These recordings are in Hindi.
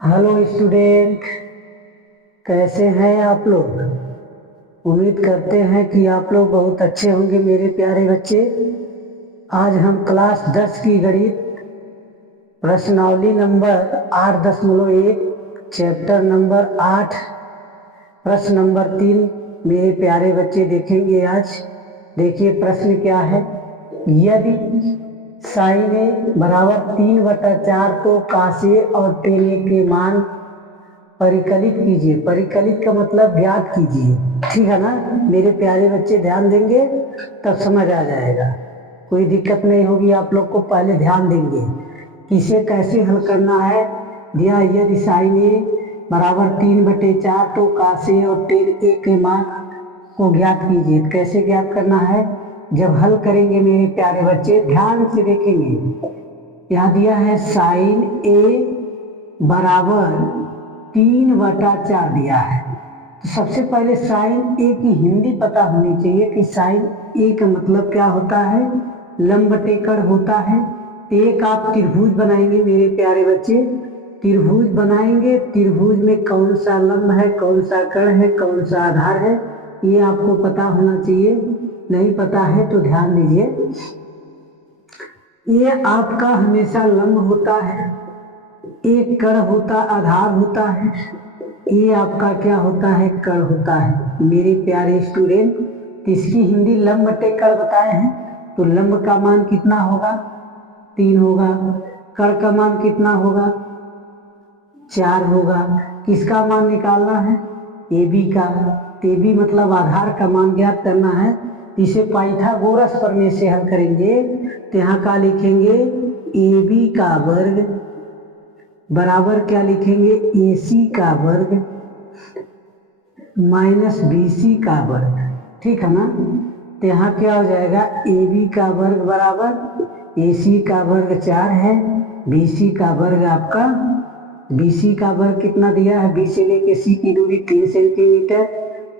हेलो स्टूडेंट, कैसे हैं आप लोग। उम्मीद करते हैं कि आप लोग बहुत अच्छे होंगे मेरे प्यारे बच्चे। आज हम क्लास 10 की गणित प्रश्नावली नंबर 8.1 चैप्टर नंबर 8 प्रश्न नंबर 3 मेरे प्यारे बच्चे देखेंगे आज। देखिए प्रश्न क्या है। यदि साइन ए बराबर 3/4 तो काश ए और टेन ए के मान परिकलित कीजिए। परिकलित का मतलब ज्ञात कीजिए, ठीक है ना। मेरे प्यारे बच्चे ध्यान देंगे तब समझ आ जाएगा, कोई दिक्कत नहीं होगी। आप लोग को पहले ध्यान देंगे किसे कैसे हल करना है। दिया यदि साइन ए बराबर 3/4 तो काश ए और टेन ए के मान को ज्ञात कीजिए। कैसे ज्ञात करना है, जब हल करेंगे मेरे प्यारे बच्चे ध्यान से देखेंगे। यहाँ दिया है साइन ए बराबर 3/4 दिया है। तो सबसे पहले साइन ए की हिंदी पता होनी चाहिए कि साइन ए का मतलब क्या होता है। लंब टेकड़ होता है। तो एक आप त्रिभुज बनाएंगे मेरे प्यारे बच्चे, त्रिभुज बनाएंगे। त्रिभुज में कौन सा लंब है, कौन सा कर्ण है, कौन सा आधार है, ये आपको पता होना चाहिए। नहीं पता है तो ध्यान दीजिए। ये आपका हमेशा लंब होता है, एक कर्ण होता आधार होता है, ये आपका क्या होता है, कर्ण होता है मेरे प्यारे स्टूडेंट। इसकी हिंदी लंब टेकड़ बताए हैं। तो लंब का मान कितना होगा, 3 होगा। कर्ण का मान कितना होगा, 4 होगा। किसका मान निकालना है, ए बी का। ए बी मतलब आधार का मान ज्ञात करना है। इसे पाइथागोरस प्रमेय से हल करेंगे। तो यहाँ का लिखेंगे ए बी का वर्ग बराबर क्या लिखेंगे, ए सी का वर्ग माइनस बी सी का वर्ग, ठीक है ना। तो यहाँ क्या हो जाएगा, ए बी का वर्ग बराबर ए सी का वर्ग 4 है, बी सी का वर्ग आपका, बी सी का वर्ग कितना दिया है, बी से लेके सी की दूरी 3 सेंटीमीटर।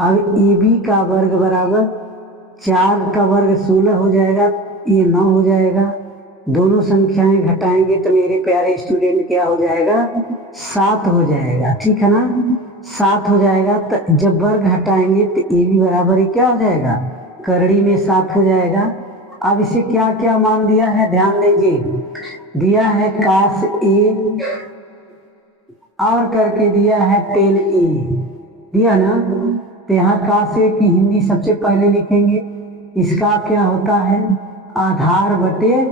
अब ए बी का वर्ग बराबर 4 का वर्ग 16 हो जाएगा, ये 9 हो जाएगा। दोनों संख्याएं घटाएंगे तो मेरे प्यारे स्टूडेंट क्या हो जाएगा, 7 हो जाएगा, ठीक है ना। 7 हो जाएगा। तो जब वर्ग हटाएंगे तो ए बी बराबर क्या हो जाएगा, करड़ी में 7 हो जाएगा। अब इसे क्या क्या मान दिया है, ध्यान दीजिए। दिया है काश ए और करके दिया है टेन ए, दिया ना। तो यहाँ काश ए की हिंदी सबसे पहले लिखेंगे। इसका क्या होता है, आधार बटे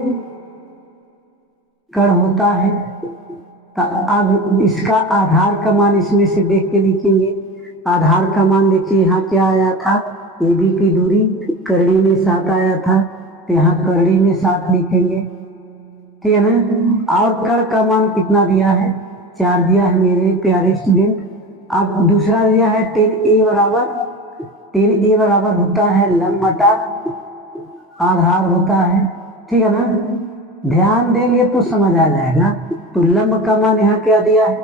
कर्ण होता है। तो अब इसका आधार का मान इसमें से देख के लिखेंगे। आधार का मान देखिए यहाँ क्या आया था, ए बी की दूरी करड़ी में 7 आया था। तो यहाँ करड़ी में 7 लिखेंगे, ठीक है ना। और कर्ण का मान कितना दिया है, 4 दिया है मेरे प्यारे स्टूडेंट। अब दूसरा दिया है टेन ए बराबर, टेन ए बराबर होता है लंब बटा आधार होता है, ठीक है ना। ध्यान देंगे तो समझ आ जाएगा। तो लंब का मान यहाँ क्या दिया है,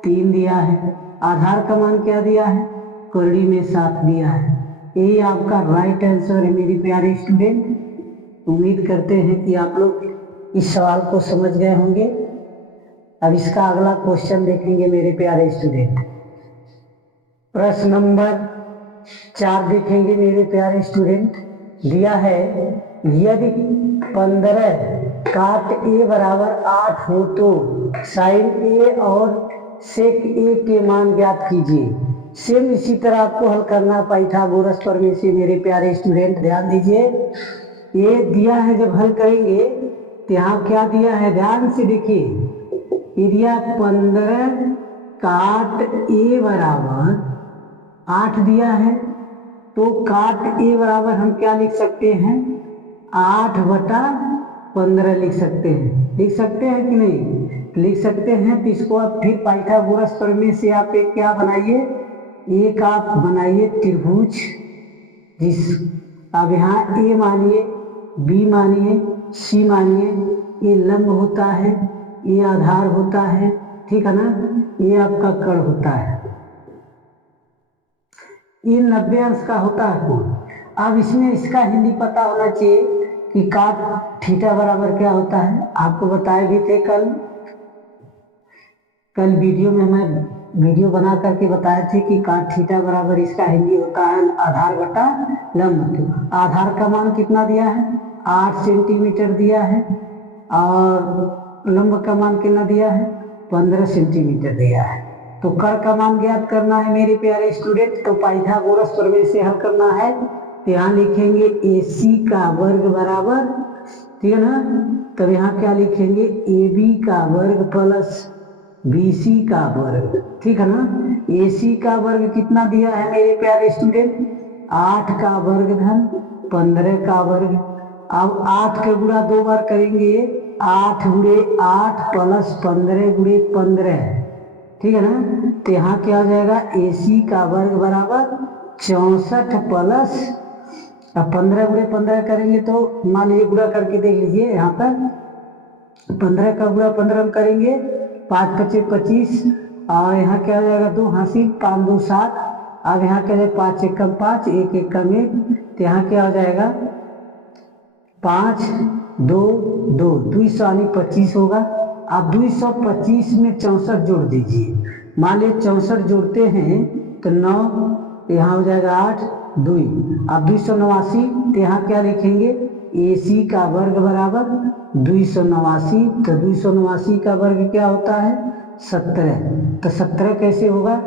3 दिया है। आधार का मान क्या दिया है, करड़ी में 7 दिया है। यही आपका राइट आंसर है मेरे प्यारे स्टूडेंट। उम्मीद करते हैं कि आप लोग इस सवाल को समझ गए होंगे। अब इसका अगला क्वेश्चन देखेंगे मेरे प्यारे स्टूडेंट। प्रश्न नंबर 4 देखेंगे मेरे प्यारे स्टूडेंट। दिया है यदि 15 काट ए बराबर 8 हो तो साइन ए और सेक ए के मान ज्ञात कीजिए। सेम इसी तरह आपको हल करना पाइथागोरस प्रमेय से मेरे प्यारे स्टूडेंट, ध्यान दीजिए। ये दिया है, जब हल करेंगे तो यहाँ क्या दिया है, ध्यान से देखिए। ये दिया 15 काट ए बराबर 8 दिया है। तो काट ए बराबर हम क्या लिख सकते हैं, 8/15 लिख सकते हैं। लिख सकते हैं कि नहीं, लिख सकते हैं। तो इसको आप फिर पाइथागोरस प्रमेय से आप एक क्या बनाइए, एक आप बनाइए त्रिभुज। जिस अब यहाँ ए मानिए, बी मानिए, सी मानिए, ये लंब होता है, ये आधार होता है, ठीक है ना। ये आपका कर्ण होता है, ये 90 अंश का होता है कोण। अब इसमें इसका हिंदी पता होना चाहिए कि काट थीटा बराबर क्या होता है, आपको बताए भी थे कल। कल वीडियो में मैं वीडियो बना करके बताए थे कि cot थीटा बराबर इसका हिंदी होता है आधार बटा लंब। आधार का मान कितना दिया है, 8 सेंटीमीटर दिया है, और लंब का मान कितना दिया है, 15 सेंटीमीटर दिया है। तो कर का मान ज्ञात करना है मेरे प्यारे स्टूडेंट। तो पाइथागोरस प्रमेय से हल करना है। तो यहाँ लिखेंगे AC का वर्ग बराबर, ठीक है ना, तब यहाँ क्या लिखेंगे, AB का वर्ग प्लस BC का वर्ग, ठीक है ना। AC का वर्ग कितना दिया है मेरे प्यारे स्टूडेंट, 8 का वर्ग धन 15 का वर्ग। अब 8 के गुणा 2 बार करेंगे, 8 गुणे 8 प्लस 15 गुणे 15, ठीक है ना। तो यहाँ क्या हो जाएगा, AC का वर्ग बराबर 64 प्लस, अब 15 गुणे 15 करेंगे तो मान लीजिए गुणा करके देख लीजिए, यहाँ पर 15 का गुणा 15 हम करेंगे, 5 पचे 25, और यहाँ क्या हो जाएगा 2 हासिल 5 2 7। अब यहाँ क्या जाएगा 5 एकम 5 1 एकम 1, तो यहाँ क्या हो जाएगा 5 2 2 225 होगा। अब 225 में 64 जोड़ दीजिए, मान लीजिए 64 जोड़ते हैं तो 9, यहाँ हो जाएगा 8 2। अब 289, तो यहाँ क्या लिखेंगे, AC का वर्ग बराबर 289, तो 289 का वर्ग क्या होता है 17। तो 17 कैसे होगा,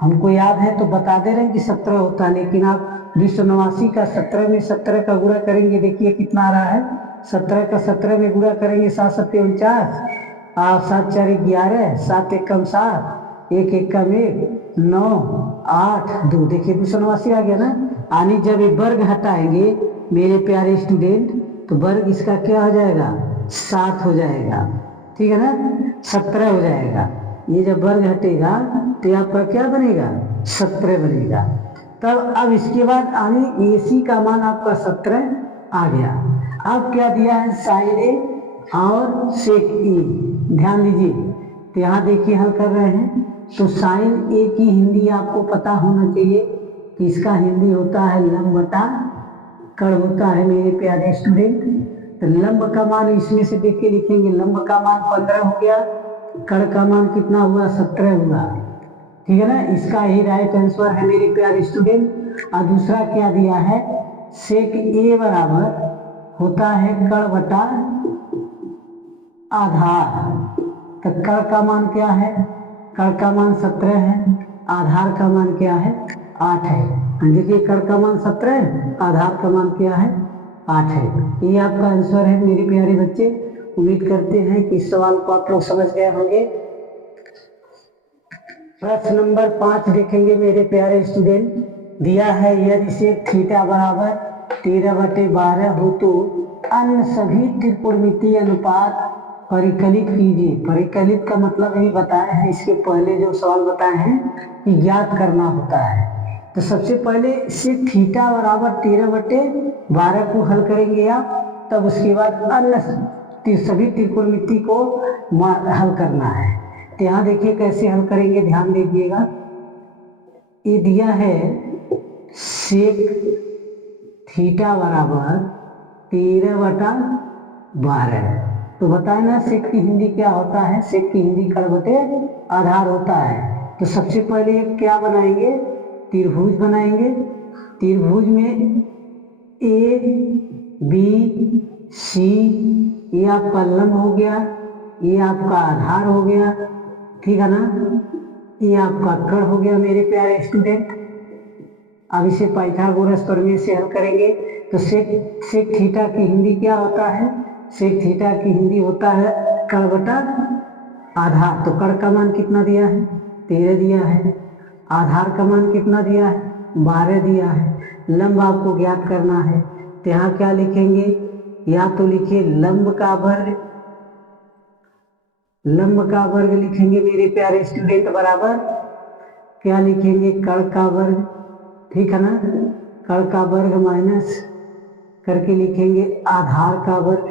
हमको याद है तो बता दे रहे हैं कि 17 होता है, लेकिन आप 289 का 17 में 17 का गुणा करेंगे, देखिए कितना आ रहा है, 17 का 17 में गुणा करेंगे 7 7 49, और 7 4 11, 7 एकम 7 1 एकम 1 9 8 2, देखिए 289 आ गया ना। यानी जब ये वर्ग हटाएंगे मेरे प्यारे स्टूडेंट, तो वर्ग इसका क्या हो जाएगा 7 हो जाएगा, ठीक है ना, 17 हो जाएगा। ये जब वर्ग हटेगा तो आपका क्या बनेगा 17 बनेगा। तब अब इसके बाद आने AC का मान आपका 17 आ गया। अब क्या दिया है, साइन A और सेक E, ध्यान दीजिए। तो यहाँ देखिए हल कर रहे हैं, तो साइन A की हिंदी आपको पता होना चाहिए कि इसका हिंदी होता है लंब बटा कड़ होता है मेरे प्यारे स्टूडेंट। तो लंब का मान इसमें से देख के लिखेंगे, लंब का मान 15 हो गया, कड़ का मान कितना हुआ 17 हुआ, ठीक है ना। इसका ही राइट आंसर है मेरे प्यारे स्टूडेंट। और दूसरा क्या दिया है, सेक A बराबर होता है कड़ बटा आधार। तो कड़ का मान क्या है, कड़ का मान 17 है, आधार का मान क्या है 8 है। देखिए कड़ का मान 17 है, आधार का मान क्या है 8 है। ये आपका आंसर है मेरे प्यारे बच्चे। उम्मीद करते हैं कि इस सवाल को आप लोग समझ गए होंगे। प्रश्न नंबर 5 देखेंगे मेरे प्यारे स्टूडेंट। दिया है यदि सेक थीटा बराबर 13/12 हो तो अन्य सभी त्रिकोणमितीय अनुपात परिकलित कीजिए। परिकलित का मतलब यही बताया है, इसके पहले जो सवाल बताए हैं कि ज्ञात करना होता है। तो सबसे पहले सेक थीटा बराबर 13/12 को हल करेंगे आप, तब उसके बाद अन्य सभी त्रिकोणमिति को हल करना है। तो यहाँ देखिए कैसे हल करेंगे, ध्यान दीजिएगा। ये दिया है सेक थीटा बराबर 13/12, तो बताए ना सेक की हिंदी क्या होता है, सेक की हिंदी कड़ बटे आधार होता है। तो सबसे पहले क्या बनाएंगे, त्रिभुज बनाएंगे। त्रिभुज में ABC, ये आपका लंब हो गया, ये आपका आधार हो गया, ठीक है ना, ये आपका कड़ हो गया मेरे प्यारे स्टूडेंट। अब इसे पाइथागोरस प्रमेय से हल करेंगे। तो सेक थीटा की हिंदी क्या होता है, सेक थीटा की हिंदी होता है कड़ बटा आधार। तो कड़ का मान कितना दिया है 13 दिया है, आधार का मान कितना दिया है 12 दिया है, लंब आपको ज्ञात करना है। तो यहाँ क्या लिखेंगे, या तो लिखिए लंब का वर्ग, लंब का वर्ग लिखेंगे मेरे प्यारे स्टूडेंट बराबर क्या लिखेंगे कड़ का वर्ग, ठीक है ना, कड़ का वर्ग माइनस करके लिखेंगे आधार का वर्ग,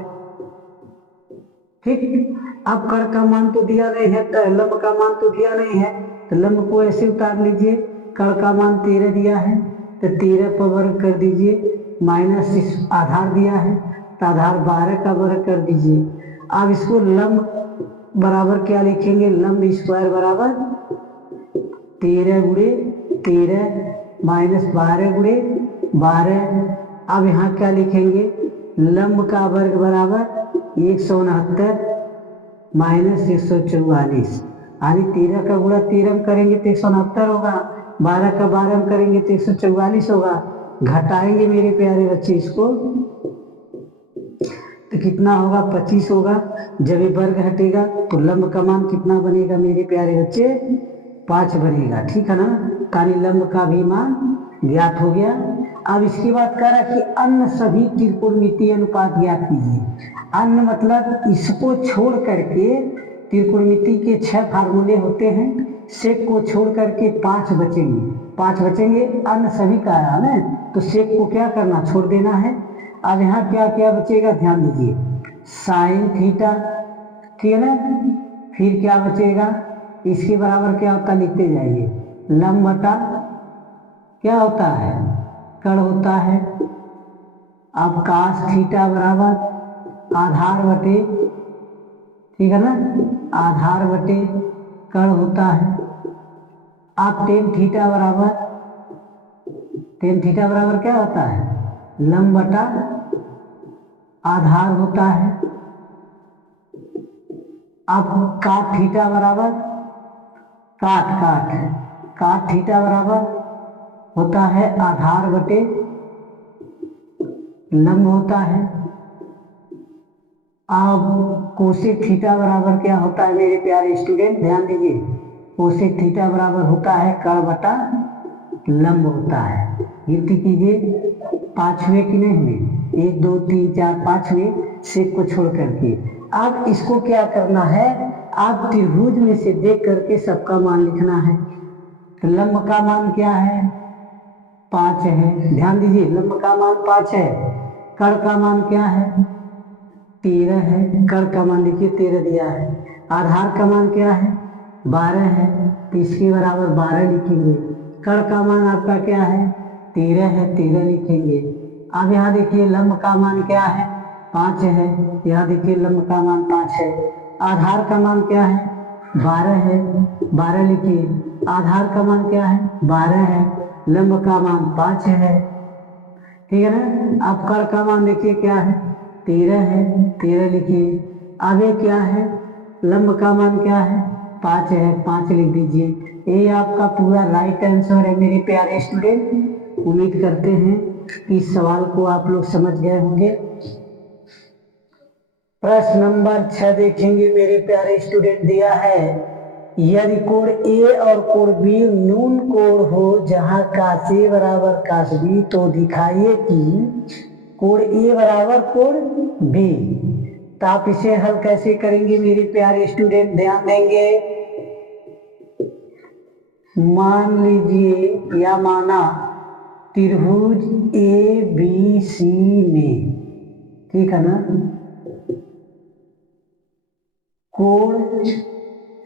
ठीक। अब कड़ का मान तो दिया नहीं है, लंब का मान तो दिया नहीं है, तो लंब को ऐसे उतार लीजिए। कड़ का मान 13 दिया है तो 13 पर वर्ग कर दीजिए, माइनस इस आधार दिया है तो आधार 12 का वर्ग कर दीजिए। अब इसको लंब बराबर क्या लिखेंगे, लंब स्क्वायर बराबर 13 गुणे 13 माइनस 12 गुणे 12। अब यहाँ क्या लिखेंगे, लंब का वर्ग बराबर 169 माइनस 144। यानी 13 का गुणा 13 में करेंगे तो 169 होगा, 12 का 12 में करेंगे तो 144 होगा। घटाएंगे मेरे प्यारे बच्चे इसको तो कितना होगा, 25 होगा। जब ये वर्ग हटेगा तो लंब का मान कितना बनेगा मेरे प्यारे बच्चे, 5 बनेगा। ठीक है ना, काली लंब का भी मान ज्ञात हो गया। अब इसके बाद कह रहा कि अन्य सभी त्रिकोणमितीय अनुपात ज्ञात कीजिए। अन्य मतलब इसको छोड़ करके, त्रिकोणमिति के 6 फार्मूले होते हैं, सेक को छोड़ करके 5 बचेंगे, 5 बचेंगे। अन्य सभी का है ना, तो सेक को क्या करना, छोड़ देना है। अब यहाँ क्या क्या बचेगा ध्यान दीजिए, साइन थीटा, ठीक है ना। फिर क्या बचेगा, इसके बराबर क्या होता लिखते जाइए, लंब बटा क्या होता है, कण होता है। अब कास थीटा बराबर आधार बटे, ठीक है ना, आधार बटे कण होता है। अब टेन थीटा बराबर क्या होता है, लंब बटा आधार होता है। अब काट थीटा बराबर काट थीटा बराबर होता है आधार बटे लंब होता है। अब कोसेक थीटा बराबर क्या होता है मेरे प्यारे स्टूडेंट, ध्यान दीजिए, कोसेक थीटा बराबर होता है कण बटा लंब होता है। गिनती कीजिए, 5 हुए कि नहीं हुए, 1 2 3 4 5 हुए, सेक को छोड़ करके। अब इसको क्या करना है, आप त्रिभुज में से देख करके सबका मान लिखना है। तो लंब का मान क्या है, 5 है। ध्यान दीजिए, लंब का मान 5 है। कण का मान क्या है, 13 है। कण का मान देखिए 13 दिया है। आधार का मान क्या है, 12 है, तो इसके बराबर 12 लिखेंगे। कण का मान आपका क्या है, 13 है, 13 लिखेंगे। अब यहाँ देखिए लंब का मान क्या है, 5 है। यहाँ देखिए लंब का मान 5 है। आधार का मान क्या है, 12 है, 12 लिखिए। आधार का मान क्या है, 12 है, लंब का मान 5 है, ठीक है ना। अब कण का मान देखिए क्या है, 13 है, 13 लिखिए। आगे क्या है, लंब का मान क्या है, 5 है, 5 लिख दीजिए। ये आपका पूरा राइट आंसर है मेरे प्यारे स्टूडेंट। उम्मीद करते हैं कि इस सवाल को आप लोग समझ गए होंगे। प्रश्न नंबर 6 देखेंगे मेरे प्यारे स्टूडेंट, दिया है यदि कोण ए और कोण बी नून कोण हो जहां काश ए बराबर काश बी, तो दिखाइए कि कोण ए बराबर कोण बी। तो आप इसे हल कैसे करेंगे मेरे प्यारे स्टूडेंट, ध्यान देंगे। मान लीजिए या माना त्रिभुज ए बी सी में, ठीक है ना, कोण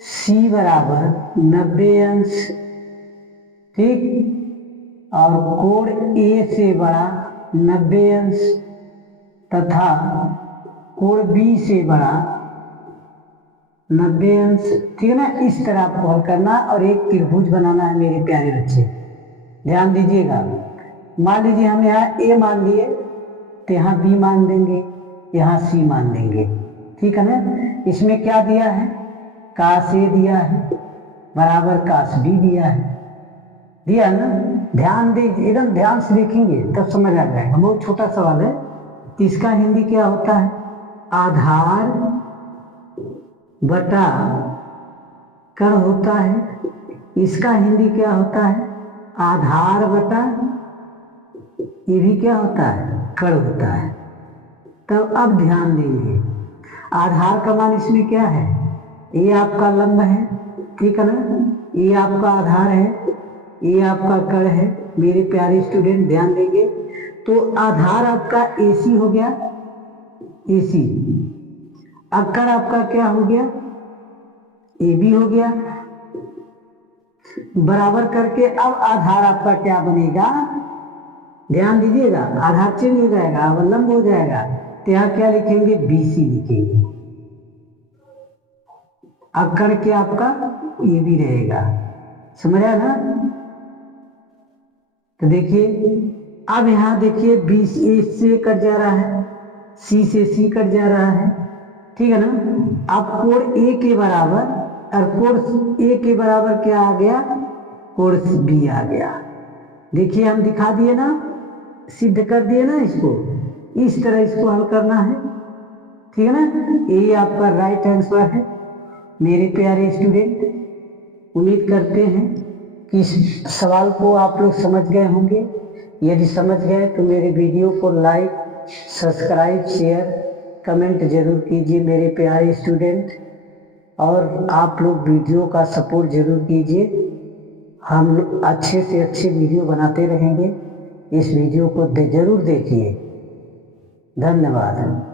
सी बराबर 90 अंश, ठीक, और कोण ए से बड़ा 90 अंश तथा कोण बी से बड़ा 90 अंश, ठीक है ना। इस तरह आपको हल करना और एक त्रिभुज बनाना है मेरे प्यारे बच्चे, ध्यान दीजिएगा। मान लीजिए हम यहाँ ए मान लिए तो यहाँ बी मान देंगे, यहाँ सी मान देंगे, ठीक है ना। इसमें क्या दिया है, काश ए दिया है बराबर काश बी दिया ना। ध्यान दे, एकदम ध्यान से देखेंगे तब समझ आ जाएगा, बहुत छोटा सवाल है। तो इसका हिंदी क्या होता है, आधार बटा कण होता है। इसका हिंदी क्या होता है, आधार बटा, ये भी क्या होता है, कण होता है। तब अब ध्यान देंगे, आधार का मान इसमें क्या है, ये आपका लंब है, ठीक है ना, ये आपका आधार है, ये आपका कण है मेरे प्यारे स्टूडेंट, ध्यान देंगे। तो आधार आपका AC हो गया, AC। अब कण आपका क्या हो गया, AB हो गया। बराबर करके अब आधार आपका क्या बनेगा, ध्यान दीजिएगा, आधार चेंज हो जाएगा, अब लंब हो जाएगा। तो यहाँ क्या लिखेंगे, BC लिखेंगे, अकड़ के आपका ये भी रहेगा, समझ आया ना। तो देखिए अब यहाँ देखिए बी से कट जा रहा है, सी से सी कट जा रहा है, ठीक है ना। अब कोण ए के बराबर, और कोण ए के बराबर क्या आ गया, कोण बी आ गया। देखिए हम दिखा दिए ना, सिद्ध कर दिए ना इसको, इस तरह इसको हल करना है, ठीक है ना। ये आपका राइट आंसर है मेरे प्यारे स्टूडेंट। उम्मीद करते हैं कि इस सवाल को आप लोग समझ गए होंगे। यदि समझ गए तो मेरे वीडियो को लाइक, सब्सक्राइब, शेयर, कमेंट जरूर कीजिए मेरे प्यारे स्टूडेंट। और आप लोग वीडियो का सपोर्ट जरूर कीजिए, हम लोग अच्छे से अच्छे वीडियो बनाते रहेंगे। इस वीडियो को जरूर देखिए। धन्यवाद।